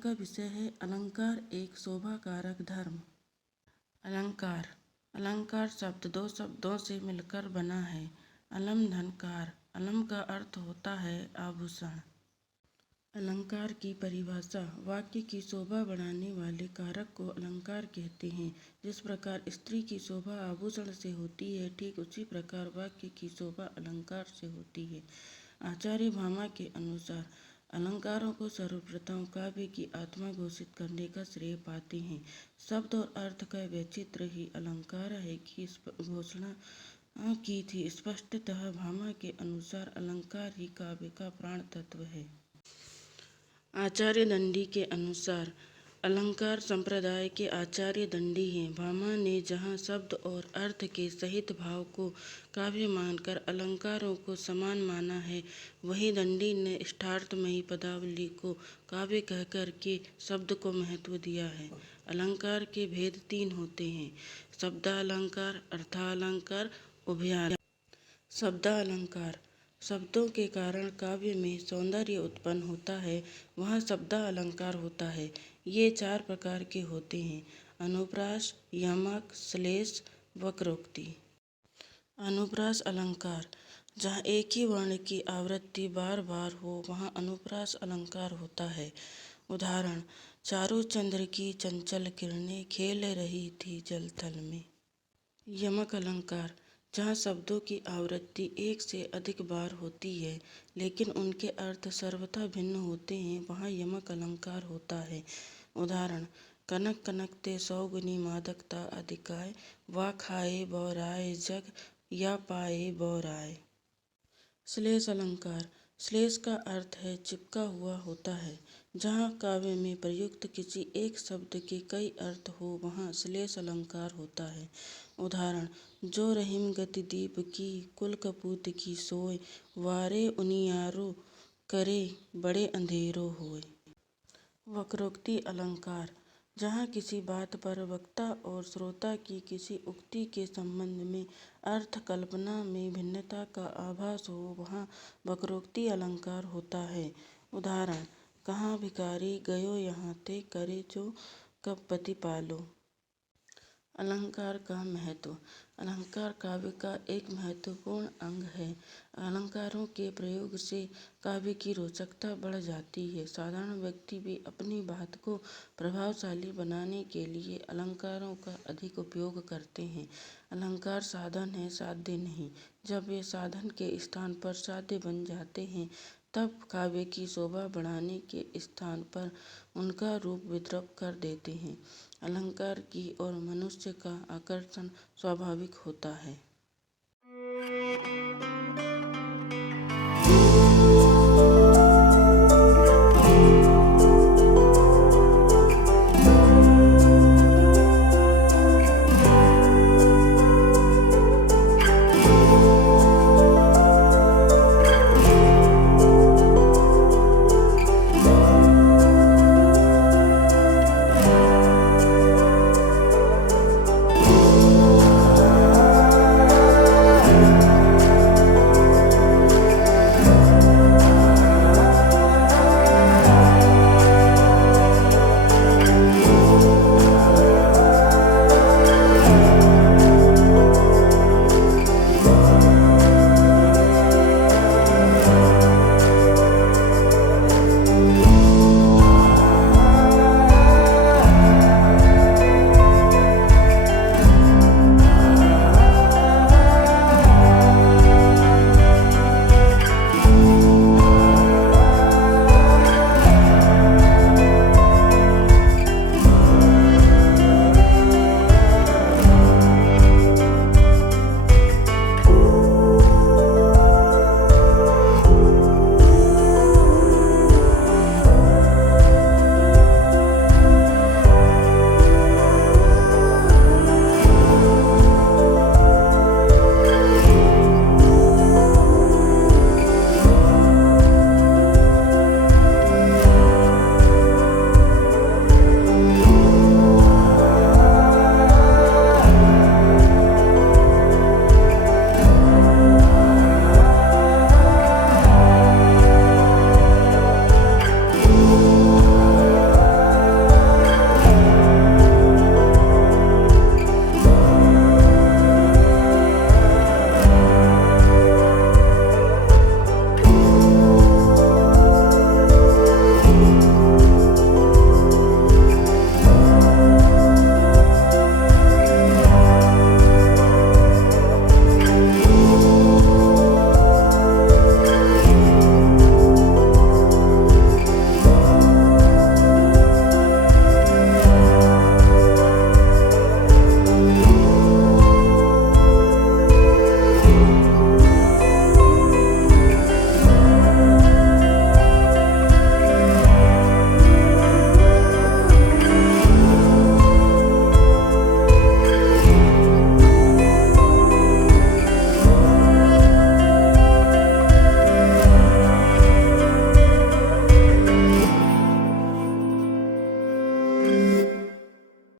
का विषय है अलंकार एक शोभा कारक धर्म। अलंकार। अलंकार शब्द दो शब्दों से मिलकर बना है। अलम धनकार। अलम का अर्थ होता है आभूषण। अलंकार की परिभाषा। वाक्य की शोभा बढ़ाने वाले कारक को अलंकार कहते हैं। जिस प्रकार स्त्री की शोभा आभूषण से होती है, ठीक उसी प्रकार वाक्य की शोभा अलंकार से होती है। आचार्य भामा के अनुसार अलंकारों को सर्वप्रथम काव्य की आत्मा घोषित करने का श्रेय पाते हैं। शब्द और अर्थ का वैचित्र्य ही अलंकार है कि इस घोषणा की थी। स्पष्टतः भामा के अनुसार अलंकार ही काव्य का प्राण तत्व है। आचार्य दंडी के अनुसार अलंकार संप्रदाय के आचार्य दंडी हैं। भामा ने जहाँ शब्द और अर्थ के सहित भाव को काव्य मानकर अलंकारों को समान माना है, वहीं दंडी ने इष्टार्थमयी पदावली को काव्य कहकर के शब्द को महत्व दिया है। अलंकार के भेद तीन होते हैं: शब्दालंकार, अर्थालंकार, उभयालंकार। शब्दालंकार। शब्दों के कारण काव्य में सौंदर्य उत्पन्न होता है, वहाँ शब्दालंकार होता है। ये चार प्रकार के होते हैं: अनुप्रास, यमक, श्लेष, वक्रोक्ति। अनुप्रास अलंकार। जहाँ एक ही वर्ण की आवृत्ति बार बार हो, वहाँ अनुप्रास अलंकार होता है। उदाहरण: चारों चंद्र की चंचल किरणें खेल रही थी जल थल में। यमक अलंकार। जहाँ शब्दों की आवृत्ति एक से अधिक बार होती है, लेकिन उनके अर्थ सर्वथा भिन्न होते हैं, वहाँ यमक अलंकार होता है। उदाहरण: कनक कनकते सौगुनी मादकता अधिकाय, वा खाए बौराए जग, या पाए बौराए। श्लेष अलंकार। श्लेष का अर्थ है चिपका हुआ होता है। जहाँ काव्य में प्रयुक्त किसी एक शब्द के कई अर्थ हो, वहाँ श्लेष अलंकार होता है। उदाहरण: जो रहीम गति दीप की, कुल कपूत की सोय, वारे उनियारो करे बड़े अंधेरो होय। वक्रोक्ति अलंकार। जहाँ किसी बात पर वक्ता और श्रोता की किसी उक्ति के संबंध में अर्थ कल्पना में भिन्नता का आभास हो, वहाँ वक्रोक्ति अलंकार होता है। उदाहरण: कहाँ भिखारी गयो यहाँ ते, करे जो कब पति पालो। अलंकार का महत्व। अलंकार काव्य का एक महत्वपूर्ण अंग है। अलंकारों के प्रयोग से काव्य की रोचकता बढ़ जाती है। साधारण व्यक्ति भी अपनी बात को प्रभावशाली बनाने के लिए अलंकारों का अधिक उपयोग करते हैं। अलंकार साधन है, साध्य नहीं। जब वे साधन के स्थान पर साध्य बन जाते हैं, तब काव्य की शोभा बढ़ाने के स्थान पर उनका रूप विद्रूप कर देते हैं। अलंकार की ओर मनुष्य का आकर्षण स्वाभाविक होता है।